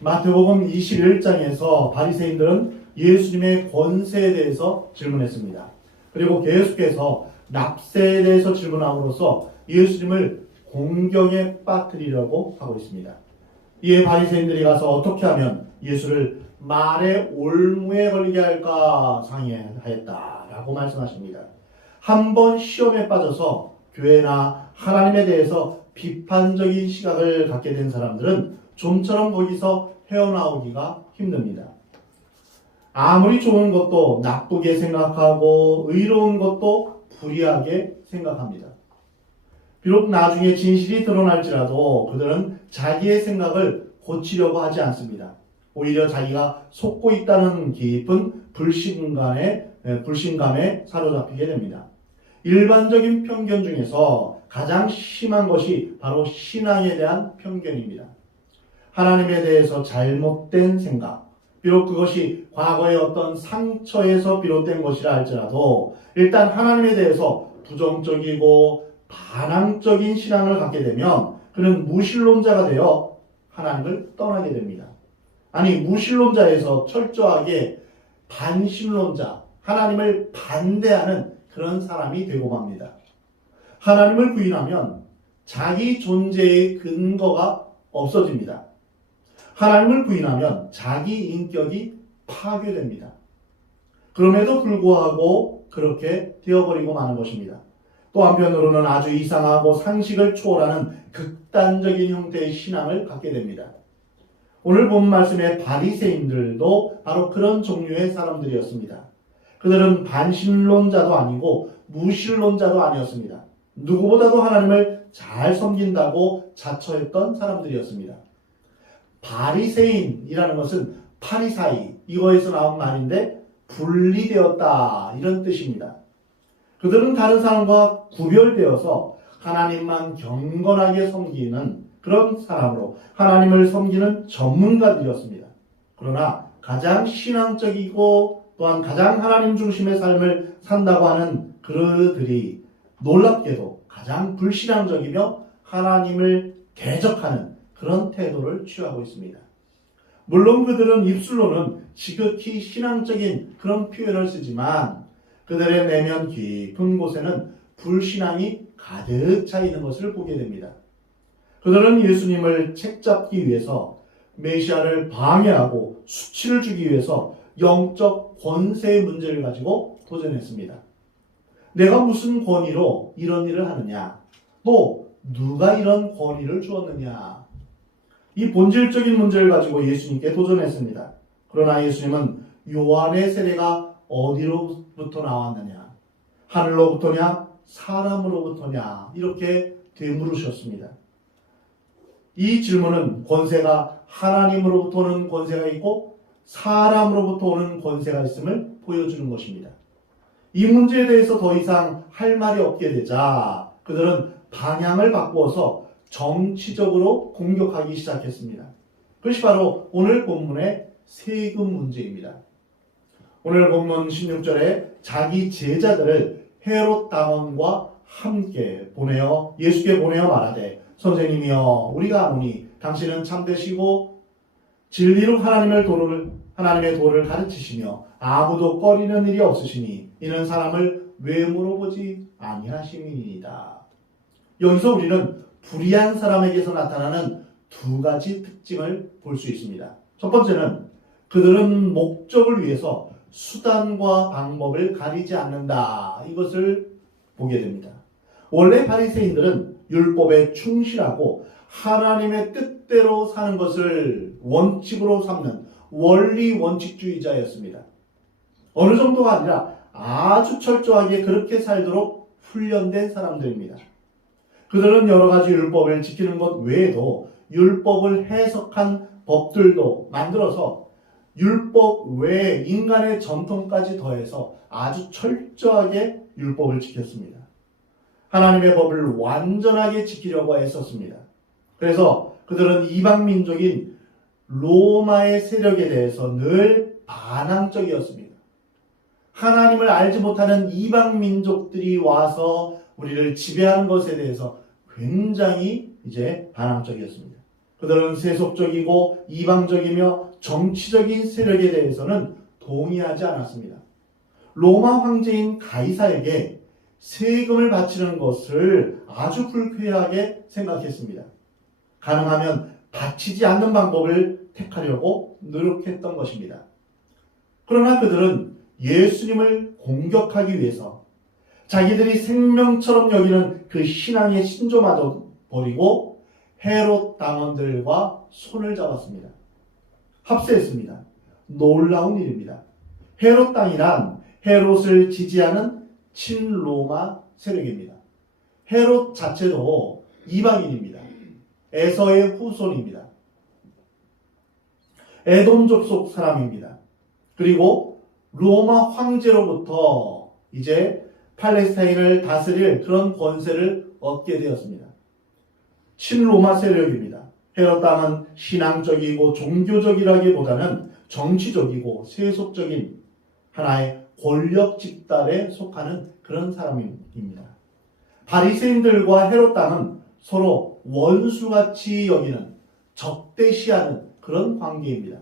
마태복음 21장에서 바리새인들은 예수님의 권세에 대해서 질문했습니다. 그리고 계속해서 납세에 대해서 질문함으로써 예수님을 공경에 빠뜨리려고 하고 있습니다. 이에 바리새인들이 가서 어떻게 하면 예수를 말의 올무에 걸리게 할까 상의하였다라고 말씀하십니다. 한번 시험에 빠져서 교회나 하나님에 대해서 비판적인 시각을 갖게 된 사람들은 좀처럼 거기서 헤어나오기가 힘듭니다. 아무리 좋은 것도 나쁘게 생각하고 의로운 것도 불의하게 생각합니다. 비록 나중에 진실이 드러날지라도 그들은 자기의 생각을 고치려고 하지 않습니다. 오히려 자기가 속고 있다는 깊은 불신감에 사로잡히게 됩니다. 일반적인 편견 중에서 가장 심한 것이 바로 신앙에 대한 편견입니다. 하나님에 대해서 잘못된 생각, 비록 그것이 과거의 어떤 상처에서 비롯된 것이라 할지라도 일단 하나님에 대해서 부정적이고 반항적인 신앙을 갖게 되면 그는 무신론자가 되어 하나님을 떠나게 됩니다. 아니, 무신론자에서 철저하게 반신론자, 하나님을 반대하는 그런 사람이 되고 맙니다. 하나님을 부인하면 자기 존재의 근거가 없어집니다. 하나님을 부인하면 자기 인격이 파괴됩니다. 그럼에도 불구하고 그렇게 되어버리고 마는 것입니다. 또 한편으로는 아주 이상하고 상식을 초월하는 극단적인 형태의 신앙을 갖게 됩니다. 오늘 본 말씀의 바리새인들도 바로 그런 종류의 사람들이었습니다. 그들은 반신론자도 아니고 무신론자도 아니었습니다. 누구보다도 하나님을 잘 섬긴다고 자처했던 사람들이었습니다. 바리새인이라는 것은 파리사이, 이거에서 나온 말인데 분리되었다, 이런 뜻입니다. 그들은 다른 사람과 구별되어서 하나님만 경건하게 섬기는 그런 사람으로 하나님을 섬기는 전문가들이었습니다. 그러나 가장 신앙적이고 또한 가장 하나님 중심의 삶을 산다고 하는 그들이 놀랍게도 가장 불신앙적이며 하나님을 대적하는 그런 태도를 취하고 있습니다. 물론 그들은 입술로는 지극히 신앙적인 그런 표현을 쓰지만 그들의 내면 깊은 곳에는 불신앙이 가득 차 있는 것을 보게 됩니다. 그들은 예수님을 책잡기 위해서 메시아를 방해하고 수치를 주기 위해서 영적 권세의 문제를 가지고 도전했습니다. 내가 무슨 권위로 이런 일을 하느냐? 또 누가 이런 권위를 주었느냐? 이 본질적인 문제를 가지고 예수님께 도전했습니다. 그러나 예수님은 요한의 세례가 어디로부터 나왔느냐? 하늘로부터냐? 사람으로부터냐? 이렇게 되물으셨습니다. 이 질문은 권세가 하나님으로부터 오는 권세가 있고 사람으로부터 오는 권세가 있음을 보여주는 것입니다. 이 문제에 대해서 더 이상 할 말이 없게 되자 그들은 방향을 바꾸어서 정치적으로 공격하기 시작했습니다. 그것이 바로 오늘 본문의 세금 문제입니다. 오늘 본문 16절에 자기 제자들을 헤롯 당원과 함께 예수께 보내어 말하되 선생님이여 우리가 아노니 당신은 참되시고 진리로 하나님의 도를 가르치시며 아무도 꺼리는 일이 없으시니 이는 사람을 왜 물어보지 아니하심이니이다. 여기서 우리는 불의한 사람에게서 나타나는 두 가지 특징을 볼 수 있습니다. 첫 번째는 그들은 목적을 위해서 수단과 방법을 가리지 않는다. 이것을 보게 됩니다. 원래 바리새인들은 율법에 충실하고 하나님의 뜻대로 사는 것을 원칙으로 삼는 원리 원칙주의자였습니다. 어느 정도가 아니라 아주 철저하게 그렇게 살도록 훈련된 사람들입니다. 그들은 여러 가지 율법을 지키는 것 외에도 율법을 해석한 법들도 만들어서 율법 외에 인간의 전통까지 더해서 아주 철저하게 율법을 지켰습니다. 하나님의 법을 완전하게 지키려고 했었습니다. 그래서 그들은 이방 민족인 로마의 세력에 대해서 늘 반항적이었습니다. 하나님을 알지 못하는 이방 민족들이 와서 우리를 지배하는 것에 대해서 굉장히 반항적이었습니다. 그들은 세속적이고 이방적이며 정치적인 세력에 대해서는 동의하지 않았습니다. 로마 황제인 가이사에게 세금을 바치는 것을 아주 불쾌하게 생각했습니다. 가능하면 바치지 않는 방법을 택하려고 노력했던 것입니다. 그러나 그들은 예수님을 공격하기 위해서 자기들이 생명처럼 여기는 그 신앙의 신조마저 버리고 헤롯 당원들과 손을 잡았습니다. 합세했습니다. 놀라운 일입니다. 헤롯 당이란 헤롯을 지지하는 친로마 세력입니다. 헤롯 자체도 이방인입니다. 에서의 후손입니다. 에돔족 속 사람입니다. 그리고 로마 황제로부터 이제 팔레스타인을 다스릴 그런 권세를 얻게 되었습니다. 친로마 세력입니다. 헤롯 당은 신앙적이고 종교적이라기보다는 정치적이고 세속적인 하나의 권력 집단에 속하는 그런 사람입니다. 바리새인들과 헤롯 당은 서로 원수같이 여기는 적대시하는 그런 관계입니다.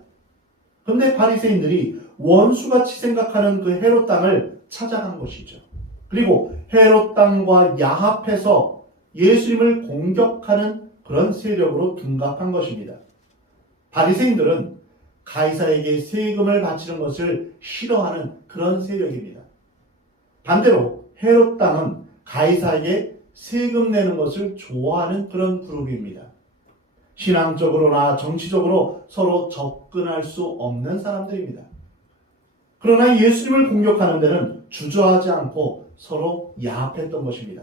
그런데 바리새인들이 원수같이 생각하는 그 헤롯 당을 찾아간 것이죠. 그리고 헤롯 당과 야합해서 예수님을 공격하는 그런 세력으로 둔갑한 것입니다. 바리새인들은 가이사에게 세금을 바치는 것을 싫어하는 그런 세력입니다. 반대로 헤롯 당은 가이사에게 세금 내는 것을 좋아하는 그런 그룹입니다. 신앙적으로나 정치적으로 서로 접근할 수 없는 사람들입니다. 그러나 예수님을 공격하는 데는 주저하지 않고 서로 야합했던 것입니다.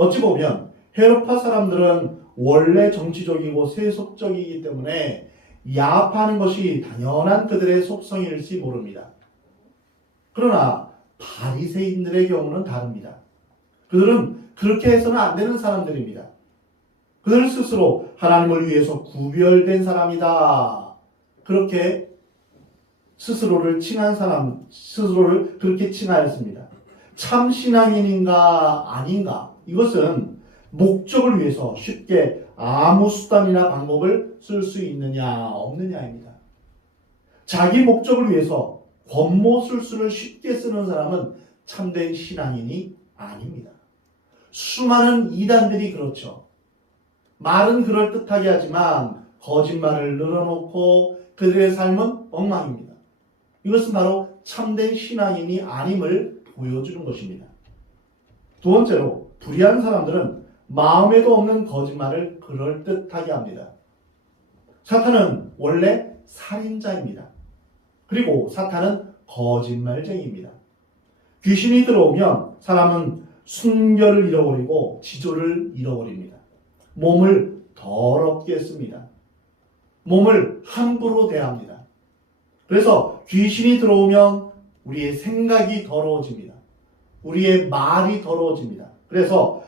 어찌 보면 헤롯파 사람들은 원래 정치적이고 세속적이기 때문에 야합하는 것이 당연한 그들의 속성일지 모릅니다. 그러나 바리새인들의 경우는 다릅니다. 그들은 그렇게 해서는 안 되는 사람들입니다. 그들 스스로 하나님을 위해서 구별된 사람이다. 그렇게 스스로를 칭한 사람, 스스로를 그렇게 칭하였습니다. 참 신앙인인가 아닌가? 이것은 목적을 위해서 쉽게 아무 수단이나 방법을 쓸 수 있느냐 없느냐입니다. 자기 목적을 위해서 권모술수를 쉽게 쓰는 사람은 참된 신앙인이 아닙니다. 수많은 이단들이 그렇죠. 말은 그럴듯하게 하지만 거짓말을 늘어놓고 그들의 삶은 엉망입니다. 이것은 바로 참된 신앙인이 아님을 보여주는 것입니다. 두 번째로 불의한 사람들은 마음에도 없는 거짓말을 그럴듯하게 합니다. 사탄은 원래 살인자입니다. 그리고 사탄은 거짓말쟁이입니다. 귀신이 들어오면 사람은 순결을 잃어버리고 지조를 잃어버립니다. 몸을 더럽게 씁니다. 몸을 함부로 대합니다. 그래서 귀신이 들어오면 우리의 생각이 더러워집니다. 우리의 말이 더러워집니다. 그래서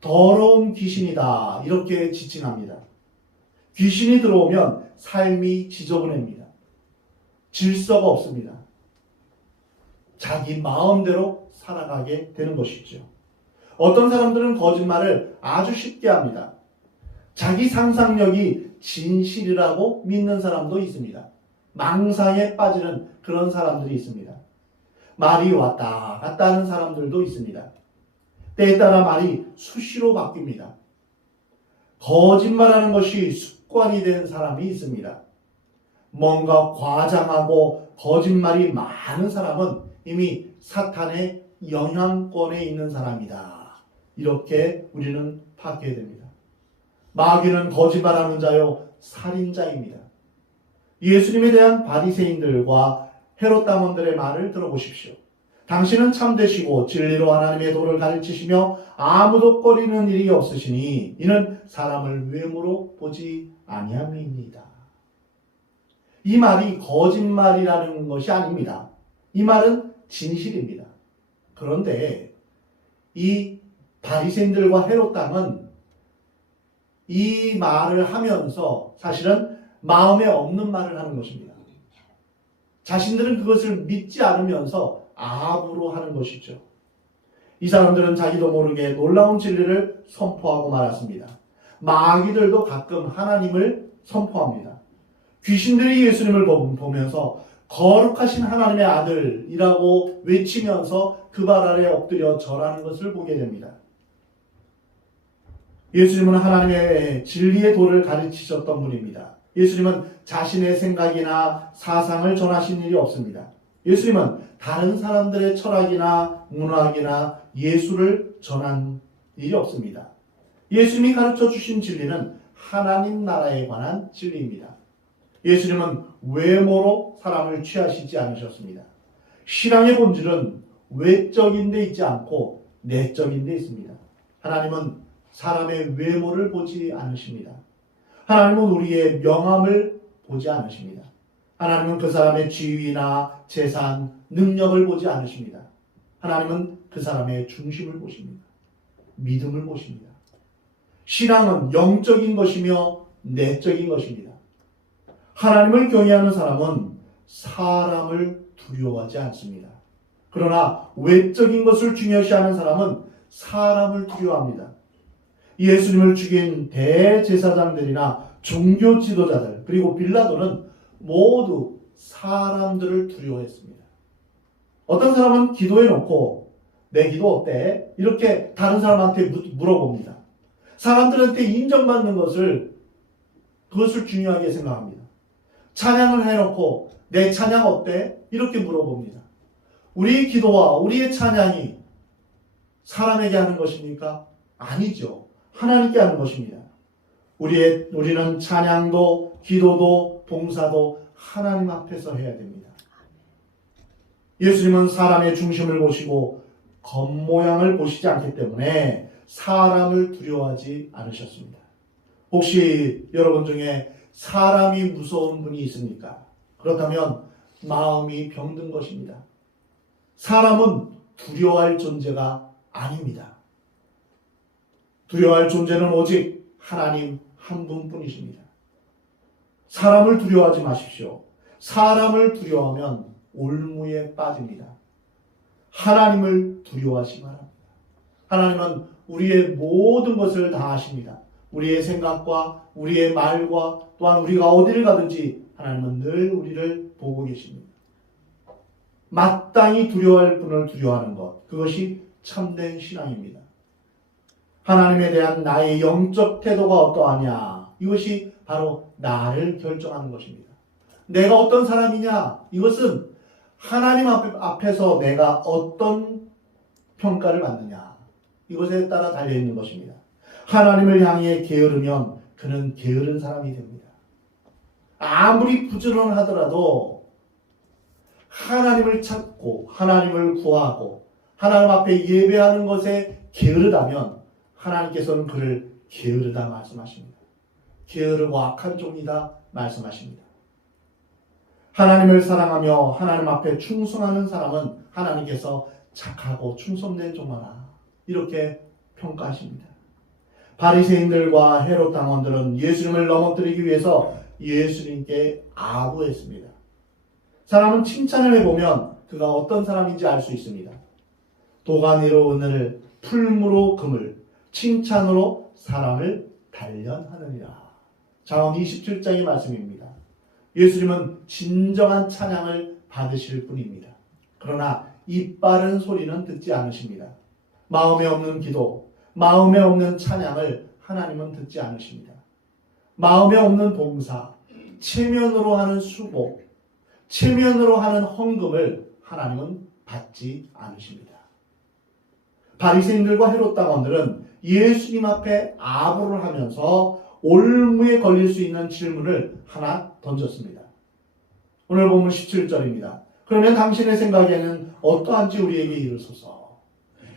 더러운 귀신이다 이렇게 지칭합니다. 귀신이 들어오면 삶이 지저분합니다. 질서가 없습니다. 자기 마음대로 살아가게 되는 것이죠. 어떤 사람들은 거짓말을 아주 쉽게 합니다. 자기 상상력이 진실이라고 믿는 사람도 있습니다. 망상에 빠지는 그런 사람들이 있습니다. 말이 왔다 갔다 하는 사람들도 있습니다. 때에 따라 말이 수시로 바뀝니다. 거짓말하는 것이 습관이 된 사람이 있습니다. 뭔가 과장하고 거짓말이 많은 사람은 이미 사탄의 영향권에 있는 사람이다. 이렇게 우리는 파악해야 됩니다. 마귀는 거짓말하는 자요 살인자입니다. 예수님에 대한 바리새인들과 헤롯 당원들의 말을 들어보십시오. 당신은 참되시고 진리로 하나님의 도를 가르치시며 아무도 꺼리는 일이 없으시니 이는 사람을 외모로 보지 아니함이니이다. 이 말이 거짓말이라는 것이 아닙니다. 이 말은 진실입니다. 그런데 이 바리새인들과 헤롯 당은 이 말을 하면서 사실은 마음에 없는 말을 하는 것입니다. 자신들은 그것을 믿지 않으면서 아부로 하는 것이죠. 이 사람들은 자기도 모르게 놀라운 진리를 선포하고 말았습니다. 마귀들도 가끔 하나님을 선포합니다. 귀신들이 예수님을 보면서 거룩하신 하나님의 아들이라고 외치면서 그 발 아래 엎드려 절하는 것을 보게 됩니다. 예수님은 하나님의 진리의 도를 가르치셨던 분입니다. 예수님은 자신의 생각이나 사상을 전하신 일이 없습니다. 예수님은 다른 사람들의 철학이나 문학이나 예술을 전한 일이 없습니다. 예수님이 가르쳐 주신 진리는 하나님 나라에 관한 진리입니다. 예수님은 외모로 사람을 취하시지 않으셨습니다. 신앙의 본질은 외적인 데 있지 않고 내적인 데 있습니다. 하나님은 사람의 외모를 보지 않으십니다. 하나님은 우리의 명함을 보지 않으십니다. 하나님은 그 사람의 지위나 재산, 능력을 보지 않으십니다. 하나님은 그 사람의 중심을 보십니다. 믿음을 보십니다. 신앙은 영적인 것이며 내적인 것입니다. 하나님을 경외하는 사람은 사람을 두려워하지 않습니다. 그러나 외적인 것을 중요시하는 사람은 사람을 두려워합니다. 예수님을 죽인 대제사장들이나 종교 지도자들 그리고 빌라도는 모두 사람들을 두려워했습니다. 어떤 사람은 기도해놓고 내 기도 어때? 이렇게 다른 사람한테 물어봅니다. 사람들한테 인정받는 그것을 중요하게 생각합니다. 찬양을 해놓고 내 찬양 어때? 이렇게 물어봅니다. 우리의 기도와 우리의 찬양이 사람에게 하는 것입니까? 아니죠. 하나님께 하는 것입니다. 우리는 찬양도 기도도 봉사도 하나님 앞에서 해야 됩니다. 예수님은 사람의 중심을 보시고 겉모양을 보시지 않기 때문에 사람을 두려워하지 않으셨습니다. 혹시 여러분 중에 사람이 무서운 분이 있습니까? 그렇다면 마음이 병든 것입니다. 사람은 두려워할 존재가 아닙니다. 두려워할 존재는 오직 하나님 한 분뿐이십니다. 사람을 두려워하지 마십시오. 사람을 두려워하면 올무에 빠집니다. 하나님을 두려워하시기 바랍니다. 하나님은 우리의 모든 것을 다 아십니다. 우리의 생각과 우리의 말과 또한 우리가 어디를 가든지 하나님은 늘 우리를 보고 계십니다. 마땅히 두려워할 분을 두려워하는 것, 그것이 참된 신앙입니다. 하나님에 대한 나의 영적 태도가 어떠하냐, 이것이 바로 나를 결정하는 것입니다. 내가 어떤 사람이냐, 이것은 하나님 앞에서 내가 어떤 평가를 받느냐, 이것에 따라 달려있는 것입니다. 하나님을 향해 게으르면 그는 게으른 사람이 됩니다. 아무리 부지런하더라도 하나님을 찾고 하나님을 구하고 하나님 앞에 예배하는 것에 게으르다면 하나님께서는 그를 게으르다 말씀하십니다. 게으르고 악한 종이다 말씀하십니다. 하나님을 사랑하며 하나님 앞에 충성하는 사람은 하나님께서 착하고 충성된 종아라 이렇게 평가하십니다. 바리새인들과 헤롯 당원들은 예수님을 넘어뜨리기 위해서 예수님께 아부했습니다. 사람은 칭찬을 해보면 그가 어떤 사람인지 알 수 있습니다. 도가니로 은을, 풀무로 금을, 칭찬으로 사람을 단련하느니라. 잠언 27장의 말씀입니다. 예수님은 진정한 찬양을 받으실 분입니다. 그러나 입 바른 소리는 듣지 않으십니다. 마음에 없는 기도, 마음에 없는 찬양을 하나님은 듣지 않으십니다. 마음에 없는 봉사, 체면으로 하는 수고, 체면으로 하는 헌금을 하나님은 받지 않으십니다. 바리새인들과 헤롯 당원들은 예수님 앞에 아부를 하면서 올무에 걸릴 수 있는 질문을 하나 던졌습니다. 오늘 본문 17절입니다. 그러면 당신의 생각에는 어떠한지 우리에게 이르소서.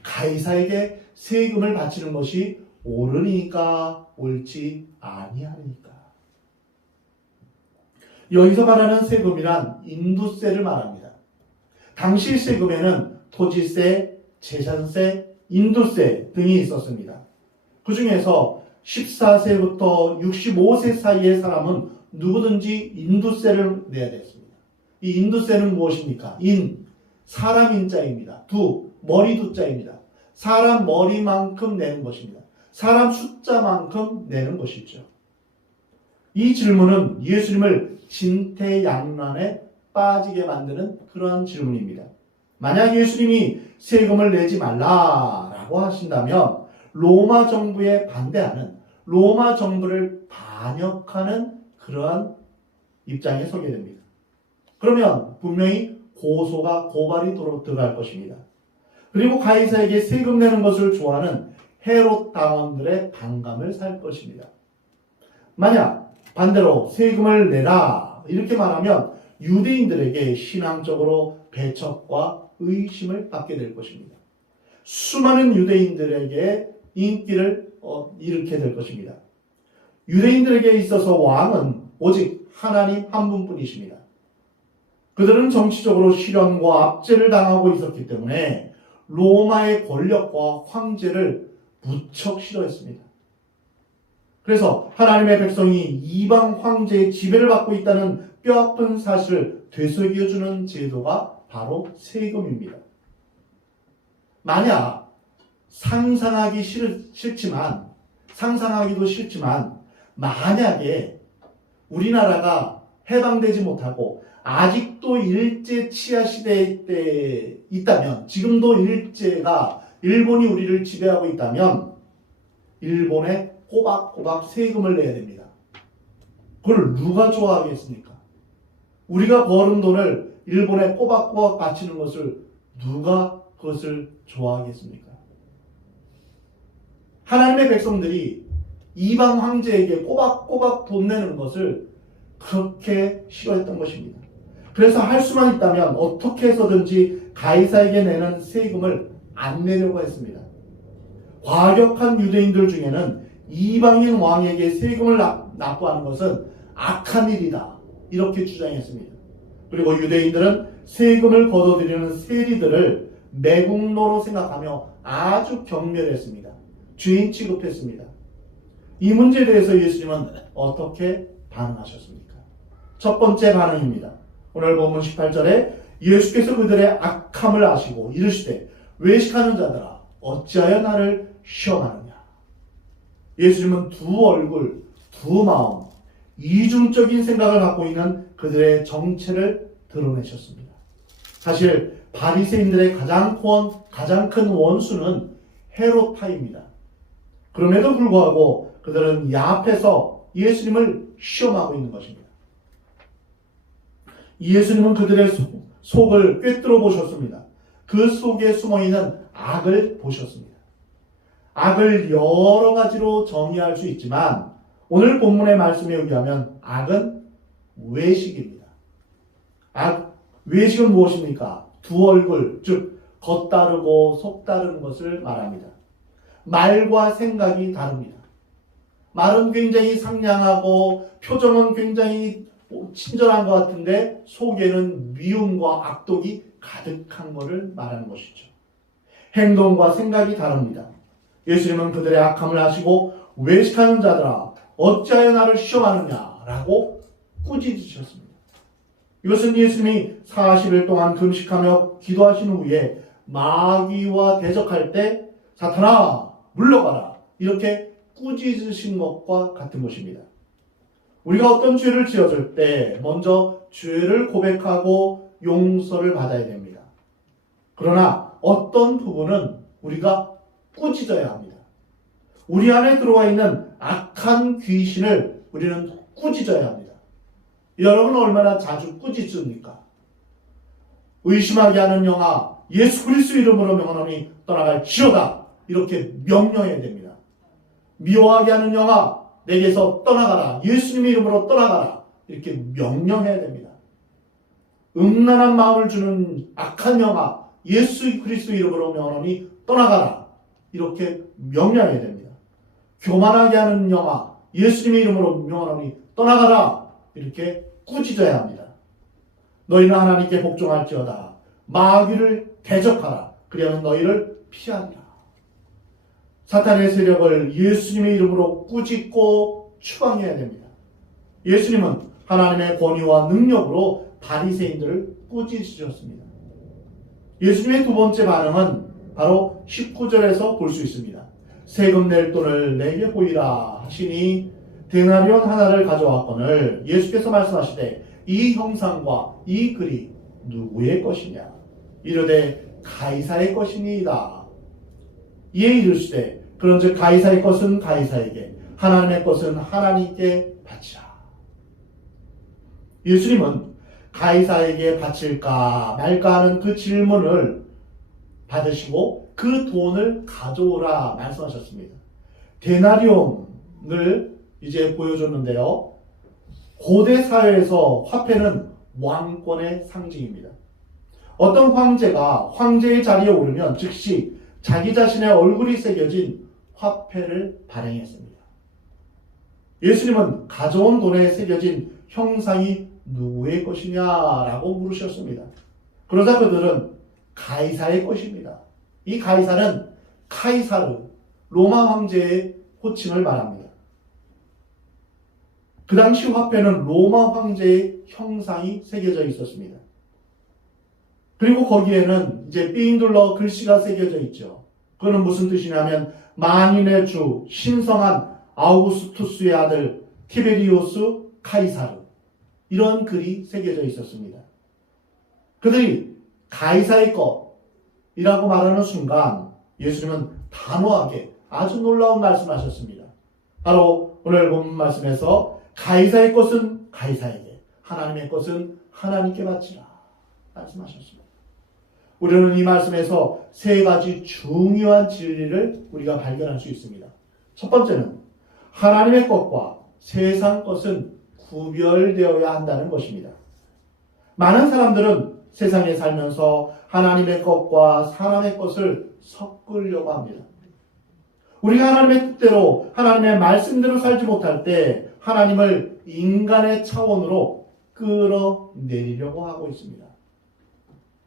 가이사에게 세금을 바치는 것이 옳으니까 옳지 아니하니까. 여기서 말하는 세금이란 인두세를 말합니다. 당시 세금에는 토지세, 재산세, 인두세 등이 있었습니다. 그 중에서 14세부터 65세 사이의 사람은 누구든지 인두세를 내야 됐습니다. 이 인두세는 무엇입니까? 인, 사람 인자입니다. 두, 머리 두자입니다. 사람 머리만큼 내는 것입니다. 사람 숫자만큼 내는 것이죠. 이 질문은 예수님을 진퇴양난에 빠지게 만드는 그러한 질문입니다. 만약 예수님이 세금을 내지 말라라고 하신다면 로마 정부에 반대하는, 로마 정부를 반역하는 그러한 입장에 서게 됩니다. 그러면 분명히 고발이 들어갈 것입니다. 그리고 가이사에게 세금 내는 것을 좋아하는 헤롯 당원들의 반감을 살 것입니다. 만약 반대로 세금을 내라 이렇게 말하면 유대인들에게 신앙적으로 배척과 의심을 받게 될 것입니다. 수많은 유대인들에게 인기를 일으키게 될 것입니다. 유대인들에게 있어서 왕은 오직 하나님 한 분뿐이십니다. 그들은 정치적으로 실현과 압제를 당하고 있었기 때문에 로마의 권력과 황제를 무척 싫어했습니다. 그래서 하나님의 백성이 이방 황제의 지배를 받고 있다는 뼈아픈 사실을 되새겨주는 제도가 바로 세금입니다. 만약 상상하기도 싫지만 만약에 우리나라가 해방되지 못하고 아직도 일제 치하 시대에 때 있다면, 지금도 일제가 일본이 우리를 지배하고 있다면 일본에 꼬박꼬박 세금을 내야 됩니다. 그걸 누가 좋아하겠습니까? 우리가 버는 돈을 일본에 꼬박꼬박 바치는 것을 누가 그것을 좋아하겠습니까? 하나님의 백성들이 이방 황제에게 꼬박꼬박 돈 내는 것을 그렇게 싫어했던 것입니다. 그래서 할 수만 있다면 어떻게 해서든지 가이사에게 내는 세금을 안 내려고 했습니다. 과격한 유대인들 중에는 이방인 왕에게 세금을 납부하는 것은 악한 일이다 이렇게 주장했습니다. 그리고 유대인들은 세금을 걷어들이는 세리들을 매국노로 생각하며 아주 경멸했습니다. 죄인 취급했습니다. 이 문제에 대해서 예수님은 어떻게 반응하셨습니까? 첫 번째 반응입니다. 오늘 본문 18절에 예수께서 그들의 악함을 아시고 이르시되 외식하는 자들아 어찌하여 나를 시험하느냐. 예수님은 두 얼굴, 두 마음, 이중적인 생각을 갖고 있는 그들의 정체를 드러내셨습니다. 사실 바리새인들의 가장 큰 원수는 헤롯파입니다. 그럼에도 불구하고 그들은 야합해서 예수님을 시험하고 있는 것입니다. 예수님은 그들의 속을 꿰뚫어 보셨습니다. 그 속에 숨어있는 악을 보셨습니다. 악을 여러 가지로 정의할 수 있지만 오늘 본문의 말씀에 의하면 악은 외식입니다. 외식은 무엇입니까? 두 얼굴, 즉 겉다르고 속다른 것을 말합니다. 말과 생각이 다릅니다. 말은 굉장히 상냥하고 표정은 굉장히 친절한 것 같은데 속에는 미움과 악독이 가득한 것을 말하는 것이죠. 행동과 생각이 다릅니다. 예수님은 그들의 악함을 아시고 외식하는 자들아 어찌하여 나를 시험하느냐라고 꾸짖으셨습니다. 이것은 예수님이 40일 동안 금식하며 기도하신 후에 마귀와 대적할 때 사탄아 물러가라 이렇게 꾸짖으신 것과 같은 것입니다. 우리가 어떤 죄를 지었을 때 먼저 죄를 고백하고 용서를 받아야 됩니다. 그러나 어떤 부분은 우리가 꾸짖어야 합니다. 우리 안에 들어와 있는 악한 귀신을 우리는 꾸짖어야 합니다. 여러분 얼마나 자주 꾸짖습니까? 의심하게 하는 영아 예수 그리스도 이름으로 명하노니 떠나갈지어다 이렇게 명령해야 됩니다. 미워하게 하는 영아 내게서 떠나가라 예수님의 이름으로 떠나가라 이렇게 명령해야 됩니다. 음란한 마음을 주는 악한 영아 예수 그리스도 이름으로 명하노니 떠나가라 이렇게 명령해야 됩니다. 교만하게 하는 영아 예수님의 이름으로 명하노니 떠나가라 이렇게 꾸짖어야 합니다. 너희는 하나님께 복종할지어다 마귀를 대적하라 그리하면 너희를 피하리라. 사탄의 세력을 예수님의 이름으로 꾸짖고 추방해야 됩니다. 예수님은 하나님의 권위와 능력으로 바리새인들을 꾸짖으셨습니다. 예수님의 두 번째 반응은 바로 19절에서 볼 수 있습니다. 세금 낼 돈을 내게 보이라 하시니 데나리온 하나를 가져왔거늘 예수께서 말씀하시되 이 형상과 이 글이 누구의 것이냐 이르되 가이사의 것이니이다. 이에 이르시되 그런즉 가이사의 것은 가이사에게 하나님의 것은 하나님께 바치라. 예수님은 가이사에게 바칠까 말까 하는 그 질문을 받으시고 그 돈을 가져오라 말씀하셨습니다. 데나리온을 이제 보여줬는데요. 고대 사회에서 화폐는 왕권의 상징입니다. 어떤 황제가 황제의 자리에 오르면 즉시 자기 자신의 얼굴이 새겨진 화폐를 발행했습니다. 예수님은 가져온 돈에 새겨진 형상이 누구의 것이냐라고 물으셨습니다. 그러자 그들은 가이사의 것입니다. 이 가이사는 카이사르, 로마 황제의 호칭을 말합니다. 그 당시 화폐는 로마 황제의 형상이 새겨져 있었습니다. 그리고 거기에는 이제 삐인둘러 글씨가 새겨져 있죠. 그거는 무슨 뜻이냐면 만인의 주 신성한 아우구스투스의 아들 티베리우스 카이사르, 이런 글이 새겨져 있었습니다. 그들이 가이사의 것이라고 말하는 순간 예수님은 단호하게 아주 놀라운 말씀하셨습니다. 바로 오늘 본 말씀에서 가이사의 것은 가이사에게, 하나님의 것은 하나님께 바치라 말씀하셨습니다. 우리는 이 말씀에서 세 가지 중요한 진리를 우리가 발견할 수 있습니다. 첫 번째는 하나님의 것과 세상 것은 구별되어야 한다는 것입니다. 많은 사람들은 세상에 살면서 하나님의 것과 사람의 것을 섞으려고 합니다. 우리가 하나님의 뜻대로 하나님의 말씀대로 살지 못할 때 하나님을 인간의 차원으로 끌어내리려고 하고 있습니다.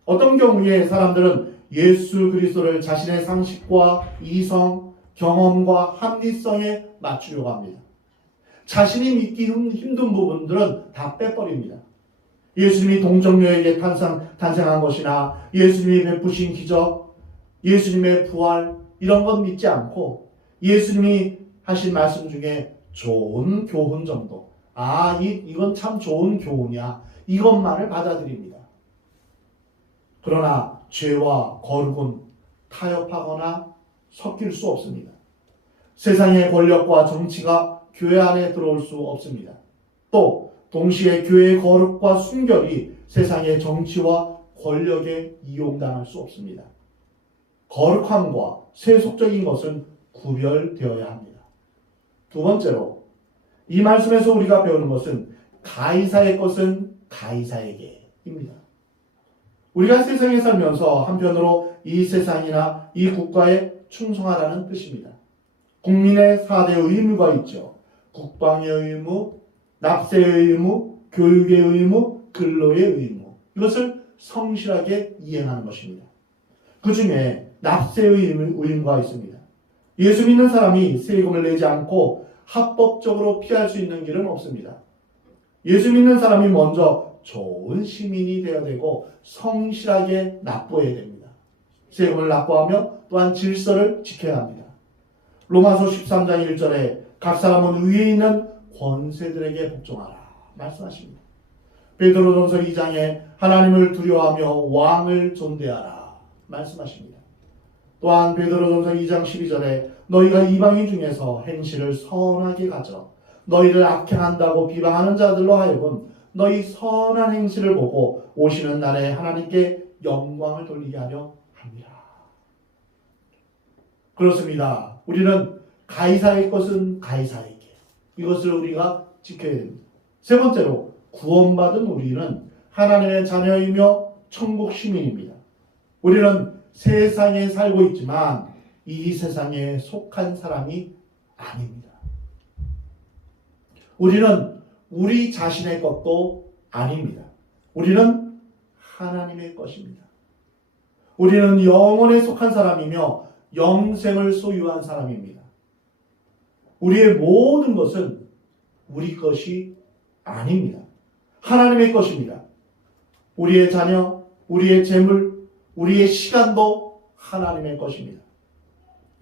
어떤 경우에 사람들은 예수 그리스도를 자신의 상식과 이성, 경험과 합리성에 맞추려고 합니다. 자신이 믿기 힘든 부분들은 다 빼버립니다. 예수님이 동정녀에게 탄생한 것이나 예수님이 베푸신 기적, 예수님의 부활 이런 건 믿지 않고 예수님이 하신 말씀 중에 좋은 교훈 정도, 이건 참 좋은 교훈이야, 이것만을 받아들입니다. 그러나 죄와 거룩은 타협하거나 섞일 수 없습니다. 세상의 권력과 정치가 교회 안에 들어올 수 없습니다. 또 동시에 교회의 거룩과 순결이 세상의 정치와 권력에 이용당할 수 없습니다. 거룩함과 세속적인 것은 구별되어야 합니다. 두 번째로 이 말씀에서 우리가 배우는 것은 가이사의 것은 가이사에게입니다. 우리가 세상에 살면서 한편으로 이 세상이나 이 국가에 충성하라는 뜻입니다. 국민의 4대 의무가 있죠. 국방의 의무, 납세의 의무, 교육의 의무, 근로의 의무. 이것을 성실하게 이행하는 것입니다. 그 중에 납세의 의무가 있습니다. 예수 믿는 사람이 세금을 내지 않고 합법적으로 피할 수 있는 길은 없습니다. 예수 믿는 사람이 먼저 좋은 시민이 되어야 되고 성실하게 납부해야 됩니다. 세금을 납부하며 또한 질서를 지켜야 합니다. 로마서 13장 1절에 각 사람은 위에 있는 권세들에게 복종하라 말씀하십니다. 베드로전서 2장에 하나님을 두려워하며 왕을 존대하라 말씀하십니다. 또한 베드로전서 2장 12절에 너희가 이방인 중에서 행실을 선하게 가져 너희를 악행한다고 비방하는 자들로 하여금 너희 선한 행실을 보고 오시는 날에 하나님께 영광을 돌리게 하려 합니다. 그렇습니다. 우리는 가이사의 것은 가이사에게, 이것을 우리가 지켜야 됩니다. 세 번째로 구원받은 우리는 하나님의 자녀이며 천국 시민입니다. 우리는 세상에 살고 있지만 이 세상에 속한 사람이 아닙니다. 우리는 우리 자신의 것도 아닙니다. 우리는 하나님의 것입니다. 우리는 영혼에 속한 사람이며 영생을 소유한 사람입니다. 우리의 모든 것은 우리 것이 아닙니다. 하나님의 것입니다. 우리의 자녀, 우리의 재물, 우리의 시간도 하나님의 것입니다.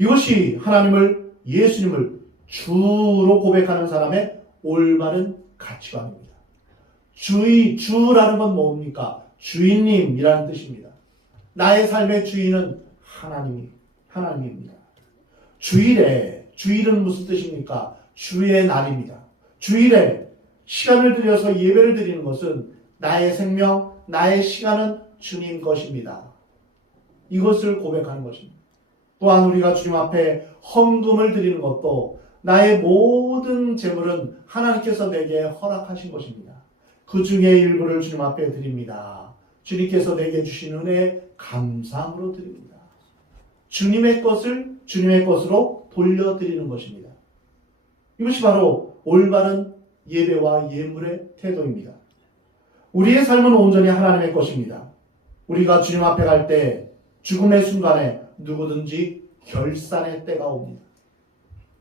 이것이 하나님을, 예수님을 주로 고백하는 사람의 올바른 가치관입니다. 주라는 건 뭡니까? 주인님이라는 뜻입니다. 나의 삶의 주인은 하나님입니다. 주일은 무슨 뜻입니까? 주의 날입니다. 주일에 시간을 들여서 예배를 드리는 것은 나의 생명, 나의 시간은 주님 것입니다. 이것을 고백하는 것입니다. 또한 우리가 주님 앞에 헌금을 드리는 것도 나의 모든 재물은 하나님께서 내게 허락하신 것입니다. 그 중에 일부를 주님 앞에 드립니다. 주님께서 내게 주신 은혜 감사함으로 드립니다. 주님의 것을 주님의 것으로 돌려드리는 것입니다. 이것이 바로 올바른 예배와 예물의 태도입니다. 우리의 삶은 온전히 하나님의 것입니다. 우리가 주님 앞에 갈 때 죽음의 순간에 누구든지 결산의 때가 옵니다.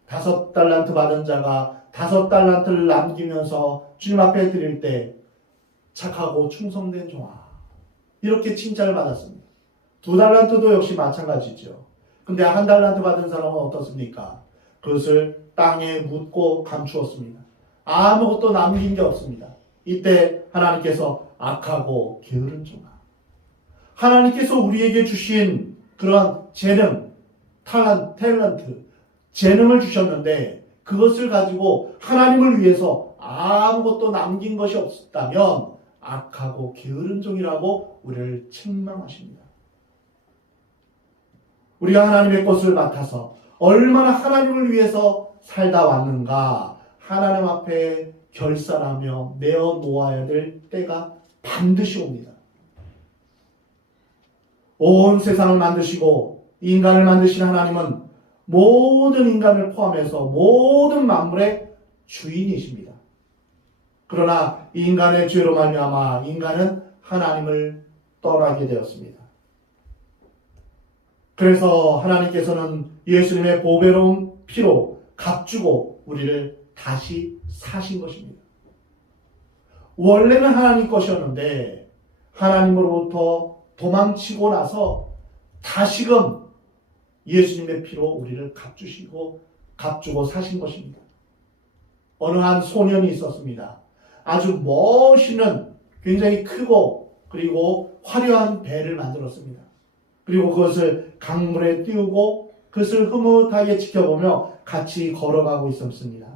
5달란트 받은 자가 5달란트를 남기면서 주님 앞에 드릴 때 착하고 충성된 종아, 이렇게 칭찬을 받았습니다. 2달란트도 역시 마찬가지죠. 근데 1달란트 받은 사람은 어떻습니까? 그것을 땅에 묻고 감추었습니다. 아무것도 남긴 게 없습니다. 이때 하나님께서 악하고 게으른 종아, 하나님께서 우리에게 주신 그러한 재능, 탤런트, 재능을 주셨는데 그것을 가지고 하나님을 위해서 아무것도 남긴 것이 없다면 악하고 게으른 종이라고 우리를 책망하십니다. 우리가 하나님의 것을 맡아서 얼마나 하나님을 위해서 살다 왔는가 하나님 앞에 결산하며 내어놓아야 될 때가 반드시 옵니다. 온 세상을 만드시고 인간을 만드신 하나님은 모든 인간을 포함해서 모든 만물의 주인이십니다. 그러나 인간의 죄로 말미암아 인간은 하나님을 떠나게 되었습니다. 그래서 하나님께서는 예수님의 보배로운 피로 값주고 우리를 다시 사신 것입니다. 원래는 하나님 것이었는데 하나님으로부터 도망치고 나서 다시금 예수님의 피로 우리를 값주고 사신 것입니다. 어느 한 소년이 있었습니다. 아주 멋있는 굉장히 크고 그리고 화려한 배를 만들었습니다. 그리고 그것을 강물에 띄우고 그것을 흐뭇하게 지켜보며 같이 걸어가고 있었습니다.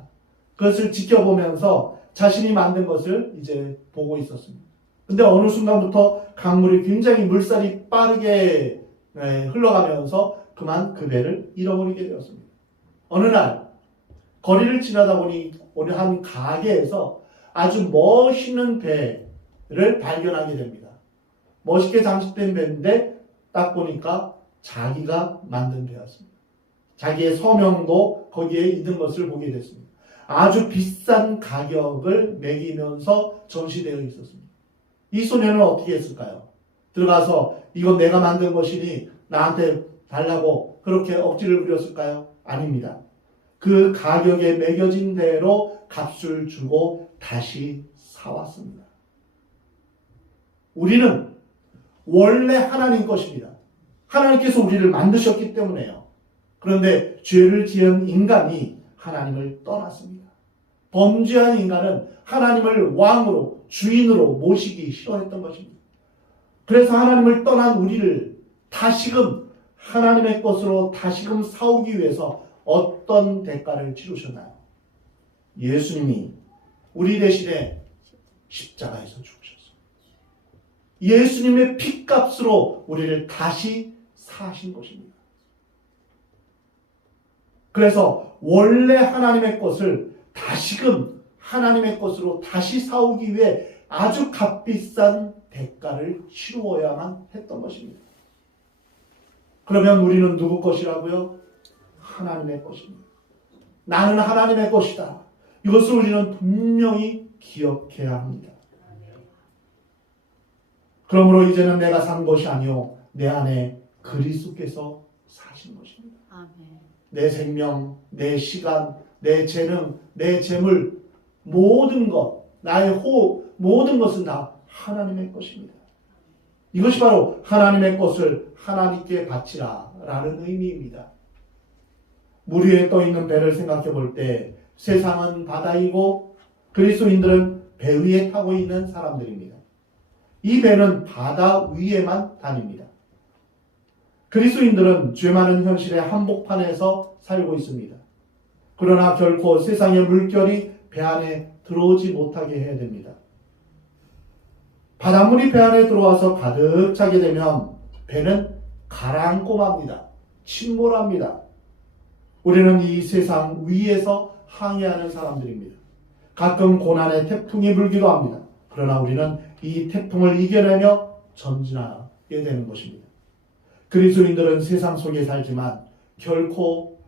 그것을 지켜보면서 자신이 만든 것을 이제 보고 있었습니다. 근데 어느 순간부터 강물이 굉장히 물살이 빠르게 흘러가면서 그만 그 배를 잃어버리게 되었습니다. 어느 날 거리를 지나다 보니 어느 한 가게에서 아주 멋있는 배를 발견하게 됩니다. 멋있게 장식된 배인데 딱 보니까 자기가 만든 배였습니다. 자기의 서명도 거기에 있는 것을 보게 됐습니다. 아주 비싼 가격을 매기면서 전시되어 있었습니다. 이 소년은 어떻게 했을까요? 들어가서 이건 내가 만든 것이니 나한테 달라고 그렇게 억지를 부렸을까요? 아닙니다. 그 가격에 매겨진 대로 값을 주고 다시 사왔습니다. 우리는 원래 하나님 것입니다. 하나님께서 우리를 만드셨기 때문에요. 그런데 죄를 지은 인간이 하나님을 떠났습니다. 범죄한 인간은 하나님을 왕으로, 주인으로 모시기 싫어했던 것입니다. 그래서 하나님을 떠난 우리를 다시금 하나님의 것으로 다시금 사오기 위해서 어떤 대가를 치르셨나요? 예수님이 우리 대신에 십자가에서 죽으셨어요. 예수님의 피값으로 우리를 다시 사신 것입니다. 그래서 원래 하나님의 것을 다시금 하나님의 것으로 다시 사오기 위해 아주 값비싼 대가를 치루어야만 했던 것입니다. 그러면 우리는 누구 것이라고요? 하나님의 것입니다. 나는 하나님의 것이다. 이것을 우리는 분명히 기억해야 합니다. 그러므로 이제는 내가 산 것이 아니요 내 안에 그리스도께서 사신 것입니다. 아멘. 내 생명, 내 시간, 내 재능, 내 재물, 모든 것, 나의 호흡, 모든 것은 다 하나님의 것입니다. 이것이 바로 하나님의 것을 하나님께 바치라 라는 의미입니다. 물 위에 떠 있는 배를 생각해 볼 때 세상은 바다이고 그리스도인들은 배 위에 타고 있는 사람들입니다. 이 배는 바다 위에만 다닙니다. 그리스도인들은 죄 많은 현실의 한복판에서 살고 있습니다. 그러나 결코 세상의 물결이 배 안에 들어오지 못하게 해야 됩니다. 바닷물이 배 안에 들어와서 가득 차게 되면 배는 가라앉고 맙니다. 침몰합니다. 우리는 이 세상 위에서 항해하는 사람들입니다. 가끔 고난의 태풍이 불기도 합니다. 그러나 우리는 이 태풍을 이겨내며 전진하게 되는 것입니다. 그리스도인들은 세상 속에 살지만 결코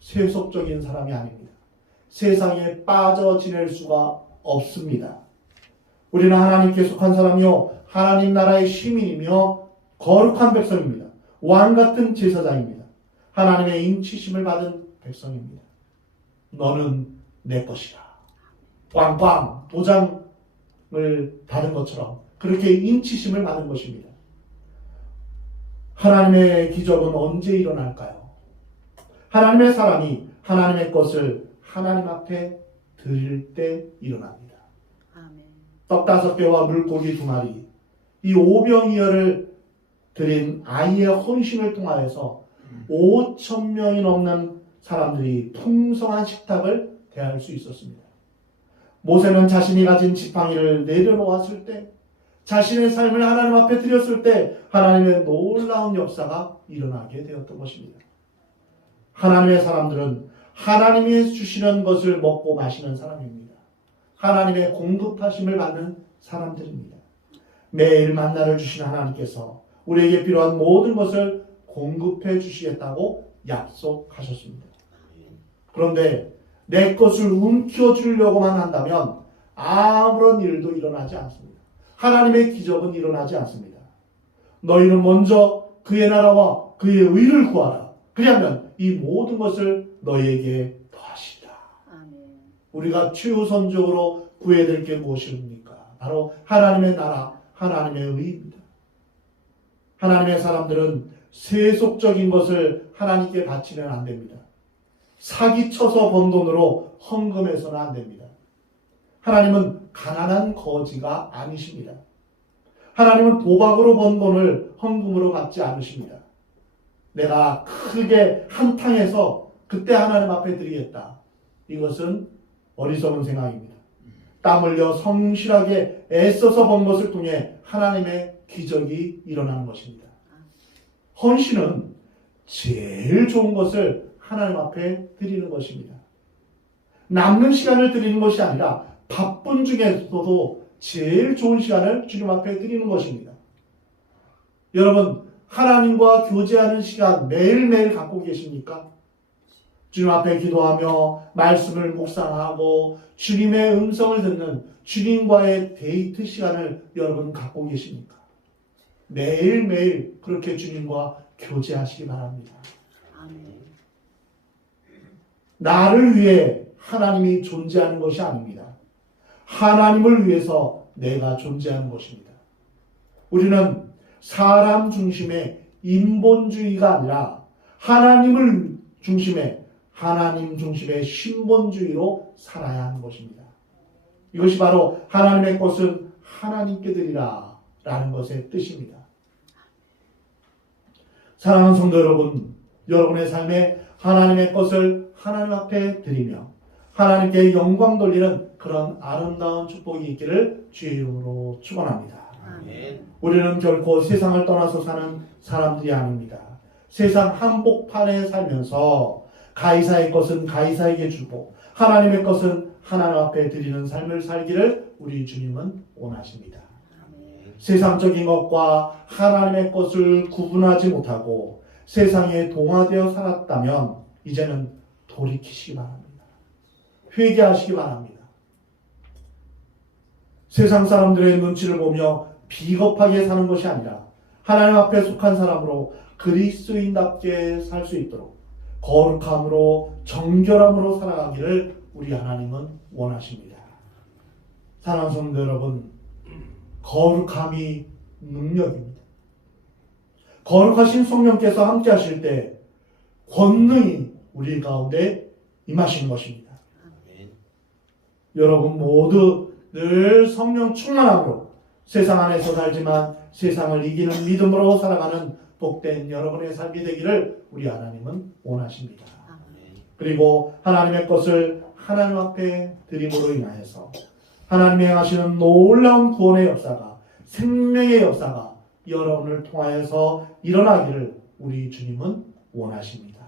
세속적인 사람이 아닙니다. 세상에 빠져 지낼 수가 없습니다. 우리는 하나님께 속한 사람이요 하나님 나라의 시민이며 거룩한 백성입니다. 왕 같은 제사장입니다. 하나님의 인치심을 받은 백성입니다. 너는 내 것이다. 꽝꽝 도장을 받은 것처럼 그렇게 인치심을 받은 것입니다. 하나님의 기적은 언제 일어날까요? 하나님의 사람이 하나님의 것을 하나님 앞에 드릴 때 일어납니다. 아멘. 떡 5개와 물고기 2마리, 이 오병이어를 드린 아이의 헌신을 통하여서 5,000명이 넘는 사람들이 풍성한 식탁을 대할 수 있었습니다. 모세는 자신이 가진 지팡이를 내려놓았을 때, 자신의 삶을 하나님 앞에 드렸을 때 하나님의 놀라운 역사가 일어나게 되었던 것입니다. 하나님의 사람들은 하나님이 주시는 것을 먹고 마시는 사람입니다. 하나님의 공급하심을 받는 사람들입니다. 매일 만나를 주신 하나님께서 우리에게 필요한 모든 것을 공급해 주시겠다고 약속하셨습니다. 그런데 내 것을 움켜쥐려고만 한다면 아무런 일도 일어나지 않습니다. 하나님의 기적은 일어나지 않습니다. 너희는 먼저 그의 나라와 그의 의를 구하라. 그리하면 이 모든 것을 너희에게 더하시리라. 우리가 최우선적으로 구해야 될 게 무엇입니까? 바로 하나님의 나라, 하나님의 의입니다. 하나님의 사람들은 세속적인 것을 하나님께 바치면 안 됩니다. 사기쳐서 번 돈으로 헌금해서는 안 됩니다. 하나님은 가난한 거지가 아니십니다. 하나님은 도박으로 번 돈을 헌금으로 갚지 않으십니다. 내가 크게 한탕해서 그때 하나님 앞에 드리겠다. 이것은 어리석은 생각입니다. 땀 흘려 성실하게 애써서 번 것을 통해 하나님의 기적이 일어나는 것입니다. 헌신은 제일 좋은 것을 하나님 앞에 드리는 것입니다. 남는 시간을 드리는 것이 아니라 바쁜 중에서도 제일 좋은 시간을 주님 앞에 드리는 것입니다. 여러분, 하나님과 교제하는 시간 매일매일 갖고 계십니까? 주님 앞에 기도하며 말씀을 묵상하고 주님의 음성을 듣는 주님과의 데이트 시간을 여러분 갖고 계십니까? 매일매일 그렇게 주님과 교제하시기 바랍니다. 아멘. 나를 위해 하나님이 존재하는 것이 아닙니다. 하나님을 위해서 내가 존재하는 것입니다. 우리는 사람 중심의 인본주의가 아니라 하나님을 중심의 하나님 중심의 신본주의로 살아야 하는 것입니다. 이것이 바로 하나님의 것은 하나님께 드리라 라는 것의 뜻입니다. 사랑하는 성도 여러분, 여러분의 삶에 하나님의 것을 하나님 앞에 드리며 하나님께 영광 돌리는 그런 아름다운 축복이 있기를 주의 이름으로 축원합니다. 아멘. 우리는 결코 세상을 떠나서 사는 사람들이 아닙니다. 세상 한복판에 살면서 가이사의 것은 가이사에게 주고 하나님의 것은 하나님 앞에 드리는 삶을 살기를 우리 주님은 원하십니다. 아멘. 세상적인 것과 하나님의 것을 구분하지 못하고 세상에 동화되어 살았다면 이제는 돌이키시기 바랍니다. 회개하시기 바랍니다. 세상 사람들의 눈치를 보며 비겁하게 사는 것이 아니라 하나님 앞에 속한 사람으로 그리스도인답게 살 수 있도록 거룩함으로 정결함으로 살아가기를 우리 하나님은 원하십니다. 사랑하는 성도 여러분, 거룩함이 능력입니다. 거룩하신 성령께서 함께 하실 때 권능이 우리 가운데 임하시는 것입니다. 아멘. 여러분 모두 늘 성령 충만함으로 세상 안에서 살지만 세상을 이기는 믿음으로 살아가는 복된 여러분의 삶이 되기를 우리 하나님은 원하십니다. 아멘. 그리고 하나님의 것을 하나님 앞에 드림으로 인하여서 하나님이 행하시는 놀라운 구원의 역사가, 생명의 역사가 여러분을 통하여서 일어나기를 우리 주님은 원하십니다.